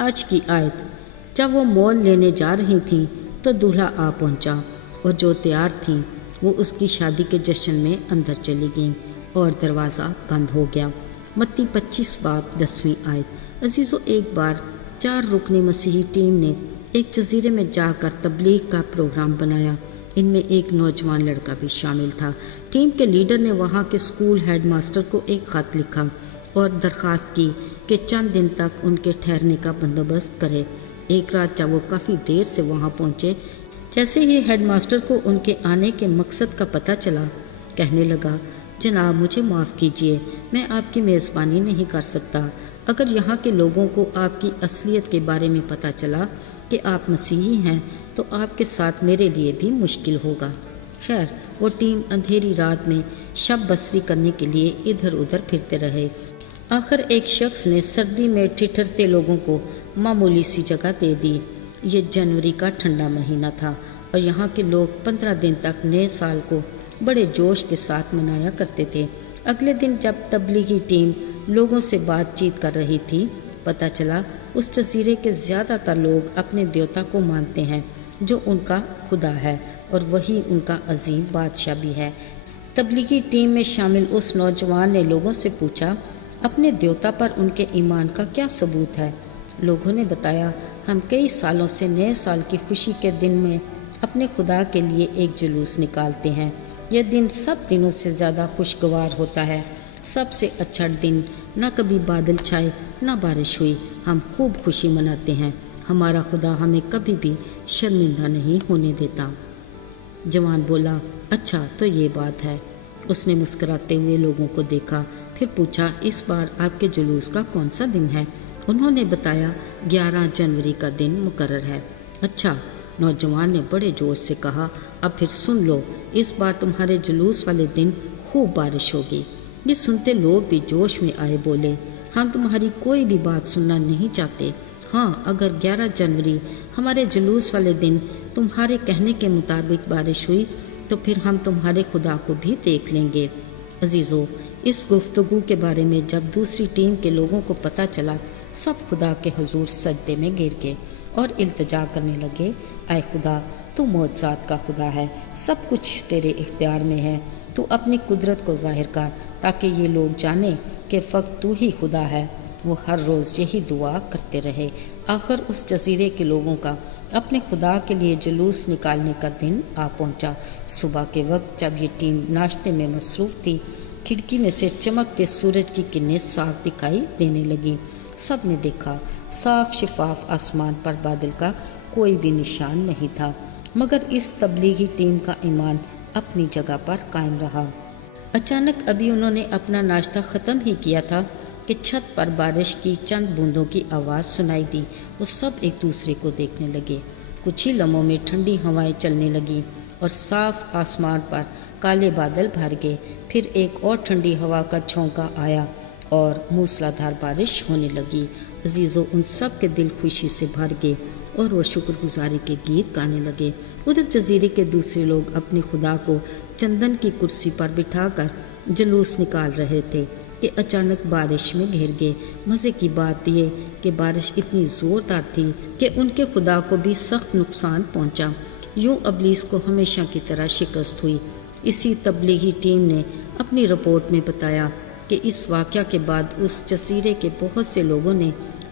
آج کی آیت۔ جب وہ مول لینے جا رہی تھیں تو دولہا آ پہنچا اور جو تیار تھیں وہ اس کی شادی کے جشن میں اندر چلی گئیں اور دروازہ بند ہو گیا۔ متی 25 باب 10ویں آیت۔ عزیزو، ایک بار 4 رکنی مسیحی ٹیم نے ایک جزیرے میں جا کر تبلیغ کا پروگرام بنایا۔ ان میں ایک نوجوان لڑکا بھی شامل تھا۔ ٹیم کے لیڈر نے وہاں کے اسکول ہیڈ ماسٹر کو ایک خط لکھا اور درخواست کی کہ چند دن تک ان کے ٹھہرنے کا بندوبست کرے۔ ایک رات جب وہ کافی دیر سے وہاں پہنچے، جیسے ہی ہیڈ ماسٹر کو ان کے آنے کے مقصد کا پتہ چلا، کہنے لگا، جناب مجھے معاف کیجیے، میں آپ کی میزبانی نہیں کر سکتا۔ اگر یہاں کے لوگوں کو آپ کی اصلیت کے بارے میں پتہ چلا کہ آپ مسیحی ہیں تو آپ کے ساتھ میرے لیے بھی مشکل ہوگا۔ خیر، وہ ٹیم اندھیری رات میں شب بسری کرنے کے لیے ادھر ادھر پھرتے رہے۔ آخر ایک شخص نے سردی میں ٹھٹھرتے لوگوں کو معمولی سی جگہ دے دی۔ یہ جنوری کا ٹھنڈا مہینہ تھا اور یہاں کے لوگ 15 دن تک نئے سال کو بڑے جوش کے ساتھ منایا کرتے تھے۔ اگلے دن جب تبلیغی ٹیم لوگوں سے بات چیت کر رہی تھی، پتہ چلا اس جزیرے کے زیادہ تر لوگ اپنے دیوتا کو مانتے ہیں جو ان کا خدا ہے اور وہی ان کا عظیم بادشاہ بھی ہے۔ تبلیغی ٹیم میں شامل اس نوجوان نے لوگوں سے پوچھا، اپنے دیوتا پر ان کے ایمان کا کیا ثبوت ہے؟ لوگوں نے بتایا، ہم کئی سالوں سے نئے سال کی خوشی کے دن میں اپنے خدا کے لیے ایک جلوس نکالتے ہیں۔ یہ دن سب دنوں سے زیادہ خوشگوار ہوتا ہے، سب سے اچھا دن، نہ کبھی بادل چھائے نہ بارش ہوئی، ہم خوب خوشی مناتے ہیں، ہمارا خدا ہمیں کبھی بھی شرمندہ نہیں ہونے دیتا۔ جوان بولا، اچھا تو یہ بات ہے۔ اس نے مسکراتے ہوئے لوگوں کو دیکھا، پھر پوچھا، اس بار آپ کے جلوس کا کون سا دن ہے؟ انہوں نے بتایا، 11 جنوری کا دن مقرر ہے۔ اچھا، نوجوان نے بڑے جوش سے کہا، اب پھر سن لو، اس بار تمہارے جلوس والے دن خوب بارش ہوگی۔ یہ سنتے لوگ بھی جوش میں آئے، بولے، ہم تمہاری کوئی بھی بات سننا نہیں چاہتے۔ ہاں، اگر 11 جنوری ہمارے جلوس والے دن تمہارے کہنے کے مطابق بارش ہوئی تو پھر ہم تمہارے خدا کو بھی دیکھ لیں گے۔ عزیزو، اس گفتگو کے بارے میں جب دوسری ٹیم کے لوگوں کو پتہ چلا، سب خدا کے حضور سجدے میں گر گئے اور التجا کرنے لگے، اے خدا، تو معجزات کا خدا ہے، سب کچھ تیرے اختیار میں ہے، تو اپنی قدرت کو ظاہر کر تاکہ یہ لوگ جانیں کہ فقط تو ہی خدا ہے۔ وہ ہر روز یہی دعا کرتے رہے۔ آخر اس جزیرے کے لوگوں کا اپنے خدا کے لیے جلوس نکالنے کا دن آ پہنچا۔ صبح کے وقت جب یہ ٹیم ناشتے میں مصروف تھی، کھڑکی میں سے چمکتے سورج کی کرنیں صاف دکھائی دینے لگیں۔ سب نے دیکھا، صاف شفاف آسمان پر بادل کا کوئی بھی نشان نہیں تھا، مگر اس تبلیغی ٹیم کا ایمان اپنی جگہ پر قائم رہا۔ اچانک ابھی انہوں نے اپنا ناشتہ ختم ہی کیا تھا کہ چھت پر بارش کی چند بوندوں کی آواز سنائی دی۔ وہ سب ایک دوسرے کو دیکھنے لگے۔ کچھ ہی لمحوں میں ٹھنڈی ہوائیں چلنے لگیں اور صاف آسمان پر کالے بادل بھر گئے۔ پھر ایک اور ٹھنڈی ہوا کا جھونکا آیا اور موسلادھار بارش ہونے لگی۔ عزیزو، ان سب کے دل خوشی سے بھر گئے اور وہ شکر گزاری کے گیت گانے لگے۔ ادھر جزیرے کے دوسرے لوگ اپنے خدا کو چندن کی کرسی پر بٹھا کر جلوس نکال رہے تھے کہ اچانک بارش میں گھر گئے۔ مزے کی بات یہ کہ بارش اتنی زوردار تھی کہ ان کے خدا کو بھی سخت نقصان پہنچا۔ یوں ابلیس کو ہمیشہ کی طرح شکست ہوئی۔ اسی تبلیغی ٹیم نے اپنی رپورٹ میں بتایا کہ اس واقعہ کے بعد اس جزیرے کے بہت سے لوگوں نے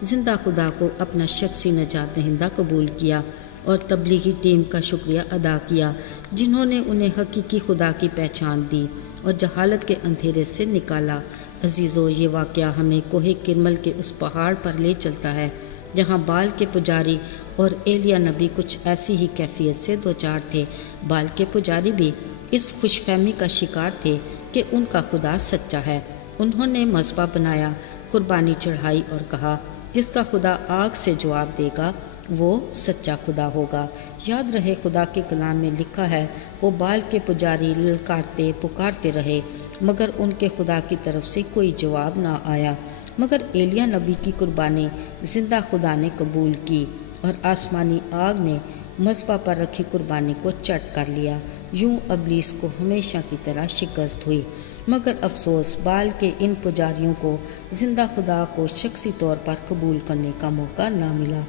زندہ خدا کو اپنا شخصی نجات دہندہ قبول کیا اور تبلیغی ٹیم کا شکریہ ادا کیا، جنہوں نے انہیں حقیقی خدا کی پہچان دی اور جہالت کے اندھیرے سے نکالا۔ عزیزو، یہ واقعہ ہمیں کوہ کرمل کے اس پہاڑ پر لے چلتا ہے جہاں بال کے پجاری اور ایلیا نبی کچھ ایسی ہی کیفیت سے دوچار تھے۔ بال کے پجاری بھی اس خوش فہمی کا شکار تھے کہ ان کا خدا سچا ہے۔ انہوں نے مذبح بنایا، قربانی چڑھائی اور کہا، جس کا خدا آگ سے جواب دے گا وہ سچا خدا ہوگا۔ یاد رہے، خدا کے کلام میں لکھا ہے، وہ بال کے پجاری للکارتے پکارتے رہے مگر ان کے خدا کی طرف سے کوئی جواب نہ آیا، مگر ایلیا نبی کی قربانی زندہ خدا نے قبول کی اور آسمانی آگ نے مذبح پر رکھی قربانی کو چٹ کر لیا۔ یوں ابلیس کو ہمیشہ کی طرح شکست ہوئی۔ مگر افسوس بال کے ان پجاریوں کو زندہ خدا کو شخصی طور پر قبول کرنے کا موقع نہ ملا،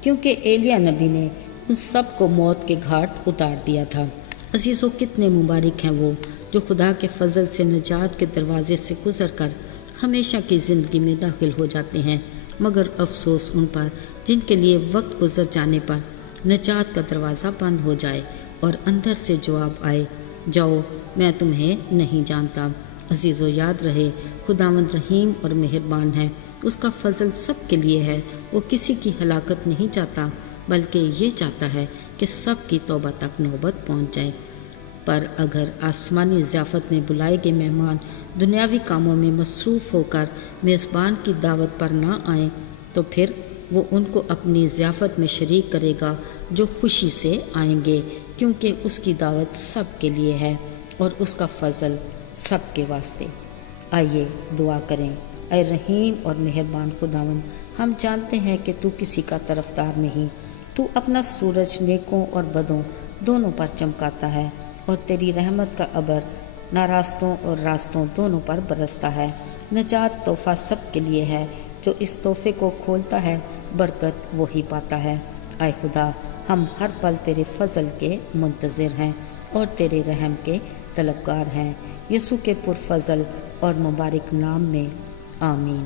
کیونکہ ایلیا نبی نے ان سب کو موت کے گھاٹ اتار دیا تھا۔ عزیزو، کتنے مبارک ہیں وہ جو خدا کے فضل سے نجات کے دروازے سے گزر کر ہمیشہ کی زندگی میں داخل ہو جاتے ہیں، مگر افسوس ان پر جن کے لیے وقت گزر جانے پر نجات کا دروازہ بند ہو جائے اور اندر سے جواب آئے، جاؤ میں تمہیں نہیں جانتا۔ عزیزو، یاد رہے خداوند رحیم اور مہربان ہے، اس کا فضل سب کے لیے ہے، وہ کسی کی ہلاکت نہیں چاہتا بلکہ یہ چاہتا ہے کہ سب کی توبہ تک نوبت پہنچ جائے۔ پر اگر آسمانی ضیافت میں بلائے گئے مہمان دنیاوی کاموں میں مصروف ہو کر میزبان کی دعوت پر نہ آئیں تو پھر وہ ان کو اپنی ضیافت میں شریک کرے گا جو خوشی سے آئیں گے، کیونکہ اس کی دعوت سب کے لیے ہے اور اس کا فضل سب کے واسطے۔ آئیے دعا کریں۔ اے رحیم اور مہربان خداوند، ہم جانتے ہیں کہ تو کسی کا طرفدار نہیں، تو اپنا سورج نیکوں اور بدوں دونوں پر چمکاتا ہے، اور تیری رحمت کا ابر ناراستوں اور راستوں دونوں پر برستا ہے۔ نجات تحفہ سب کے لیے ہے، جو اس تحفے کو کھولتا ہے برکت وہی پاتا ہے۔ اے خدا، ہم ہر پل تیرے فضل کے منتظر ہیں اور تیرے رحم کے طلبگار ہیں۔ یسوع کے پرفضل اور مبارک نام میں آمین۔